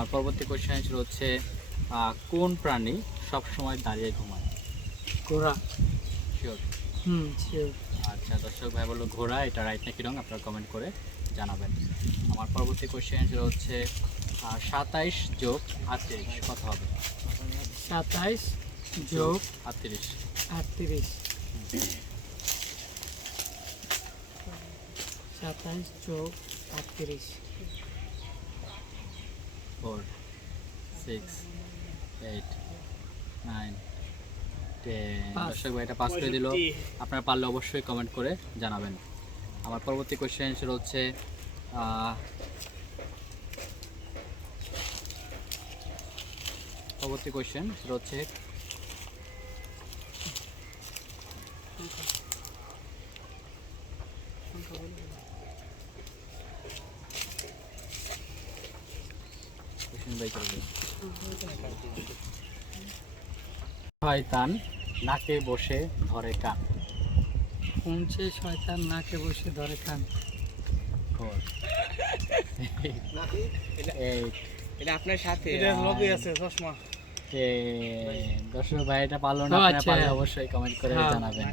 আমার পরবর্তী কোশ্চেন ছিল হচ্ছে কোন প্রাণী সব সময় দাঁড়িয়ে ঘুমায়? ঘোড়া। শিওর? শিওর। আচ্ছা, দর্শক ভাই বললো ঘোড়া, এটা রাইট নাকি রং আপনারা কমেন্ট করে জানাবেন। আমার পরবর্তী কোশ্চেন ছিল হচ্ছে 27 যোগ 38 কত হবে? 27 যোগ 38। 38। 27 যোগ 38। 4 6 8 9 10। দর্শক ভাই এটা পাস করে দিল। আপনারা পারলে অবশ্যই কমেন্ট করে জানাবেন। আমার পরবর্তী কোশ্চেন ছিল হচ্ছে পরবর্তী কোশ্চেন সেটা হচ্ছে শয়তান নাকে বসে ধরে কান? কোনছে শয়তান নাকে বসে ধরে কান? 4 8 এটা আপনার সাথে এটা লগে আছে চশমা। 10। দর্শক ভাই এটা পারলো না, আপনারা পারলে অবশ্যই কমেন্ট করে জানাবেন।